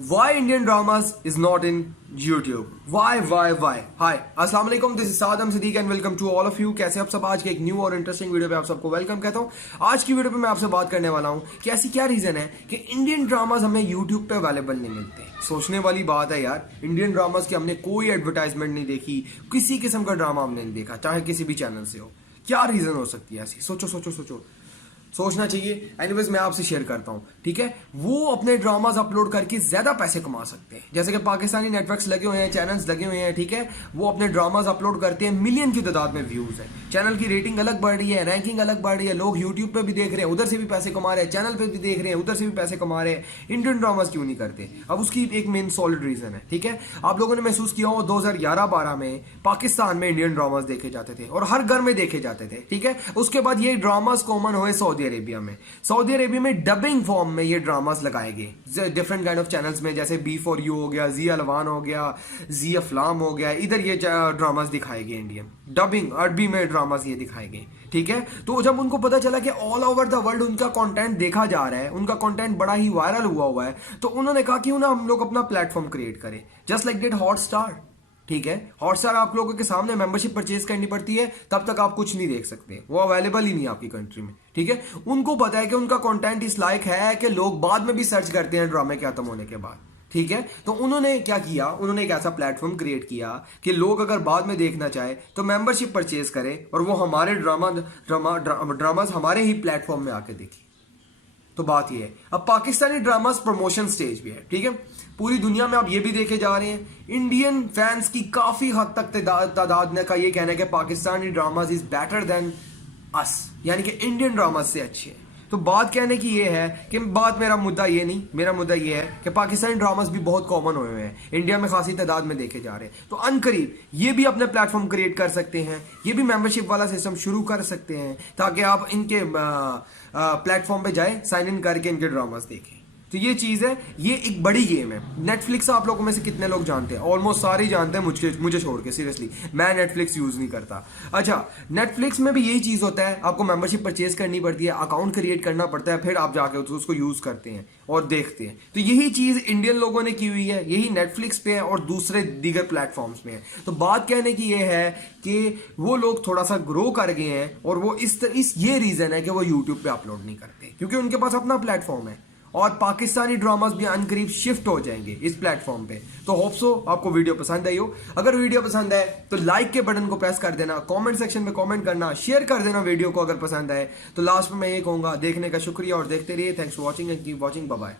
Why Indian dramas is not in YouTube? Why? Hi, अस्सलाम वालेकुम, this is Saddam Siddiqui and welcome to all of you. कैसे आप सब? आज के एक न्यू और इंटरेस्टिंग वीडियो पे आप सबको वेलकम कहता हूँ। आज की वीडियो पे मैं आपसे बात करने वाला हूँ कि ऐसी क्या रीजन है कि इंडियन ड्रामाज हमें यूट्यूब पे अवेलेबल नहीं मिलते। सोचने वाली बात है यार, इंडियन ड्रामाज की हमने कोई एडवर्टाइजमेंट नहीं देखी, किसी किस्म का ड्रामा हमने नहीं देखा, चाहे किसी भी चैनल से हो। क्या रीजन हो सकती है ऐसी? सोचो सोचो सोचो, सोचना चाहिए। एनीवेज मैं आपसे शेयर करता हूं, ठीक है। वो अपने ड्रामाज अपलोड करके ज्यादा पैसे कमा सकते हैं। जैसे कि पाकिस्तानी नेटवर्क्स लगे हुए हैं, चैनल्स लगे हुए हैं, ठीक है। वो अपने ड्रामाज अपलोड करते हैं, मिलियन की तादाद में व्यूज है, चैनल की रेटिंग अलग बढ़ रही है, रैंकिंग अलग बढ़ रही है, लोग यूट्यूब पे भी देख रहे हैं, उधर से भी पैसे कमा रहे हैं, चैनल पे भी देख रहे हैं, उधर से भी पैसे कमा रहे हैं। इंडियन ड्रामाज क्यों नहीं करते? अब उसकी एक मेन सॉलिड रीजन है, ठीक है। आप लोगों ने महसूस किया हो 2011-12 में पाकिस्तान में इंडियन ड्रामाज देखे जाते थे और हर घर में देखे जाते थे, ठीक है। उसके बाद ये ड्रामाज कॉमन हुए सऊदी अरेबिया में। सऊदी अरेबिया में डबिंग फॉर्म में ये ड्रामास लगाए गए डिफरेंट काइंड ऑफ चैनल्स में, जैसे B4U हो गया, जी अलवान हो गया, जी अफलाम हो गया। इधर ये ड्रामास दिखाए गए, इंडियन डबिंग अरबी में ड्रामास ये दिखाए गए, ठीक है। तो जब उनको पता चला कि ऑल ओवर द वर्ल्ड उनका कंटेंट देखा जा रहा है, उनका कंटेंट बड़ा ही वायरल हुआ है, तो उन्होंने कहा कि हम लोग अपना प्लेटफॉर्म क्रिएट करें, जस्ट लाइक डिड हॉटस्टार, ठीक है। हॉटस्टार आप लोगों के सामने मेंबरशिप परचेज करनी पड़ती है, तब तक आप कुछ नहीं देख सकते, वो अवेलेबल ही नहीं है आपकी कंट्री में, ठीक है। उनको पता है कि उनका कंटेंट इस लायक है कि लोग बाद में भी सर्च करते हैं ड्रामे के खत्म होने के बाद, ठीक है। तो उन्होंने क्या किया, उन्होंने एक ऐसा प्लेटफॉर्म क्रिएट किया कि लोग अगर बाद में देखना चाहे तो मेंबरशिप परचेज करें और वो हमारे ड्रामाज हमारे ही प्लेटफॉर्म में आके देखें। तो बात ये है, अब पाकिस्तानी ड्रामास प्रमोशन स्टेज भी है, ठीक है। पूरी दुनिया में अब ये भी देखे जा रहे हैं, इंडियन फैंस की काफी हद तक तादाद का ये कहना है कि Pakistani dramas is better than us, यानी कि इंडियन ड्रामास से अच्छे हैं। तो बात कहने की ये है कि मेरा मुद्दा ये नहीं, मेरा मुद्दा ये है कि पाकिस्तानी ड्रामास भी बहुत कॉमन हुए हैं, इंडिया में खासी तादाद में देखे जा रहे हैं। तो अनकरीब ये भी अपने प्लेटफॉर्म क्रिएट कर सकते हैं, ये भी मेंबरशिप वाला सिस्टम शुरू कर सकते हैं, ताकि आप इनके प्लेटफॉर्म पे जाए, साइन इन करके इनके ड्रामास देखें। तो ये चीज है, ये एक बड़ी गेम है। नेटफ्लिक्स आप लोगों में से कितने लोग जानते हैं? ऑलमोस्ट सारे ही जानते हैं, मुझे छोड़ के। सीरियसली मैं नेटफ्लिक्स यूज नहीं करता। अच्छा, नेटफ्लिक्स में भी यही चीज होता है, आपको मेंबरशिप परचेज करनी पड़ती है, अकाउंट क्रिएट करना पड़ता है, फिर आप जाके उसको यूज करते हैं और देखते हैं। तो यही चीज इंडियन लोगों ने की हुई है, यही नेटफ्लिक्स पे है और दूसरे दीगर प्लेटफॉर्म्स में है। तो बात कहने की ये है कि वो लोग थोड़ा सा ग्रो कर गए हैं और वो ये रीजन है कि वो यूट्यूब पे अपलोड नहीं करते, क्योंकि उनके पास अपना प्लेटफॉर्म है। और पाकिस्तानी ड्रामास भी अनकरीब शिफ्ट हो जाएंगे इस प्लेटफॉर्म पे। तो होप सो आपको वीडियो पसंद आई हो। अगर वीडियो पसंद आए तो लाइक के बटन को प्रेस कर देना, कमेंट सेक्शन में कमेंट करना, शेयर कर देना वीडियो को अगर पसंद आए तो। लास्ट में मैं ये कहूंगा, देखने का शुक्रिया और देखते रहिए। Thanks for watching and keep watching. Bye bye.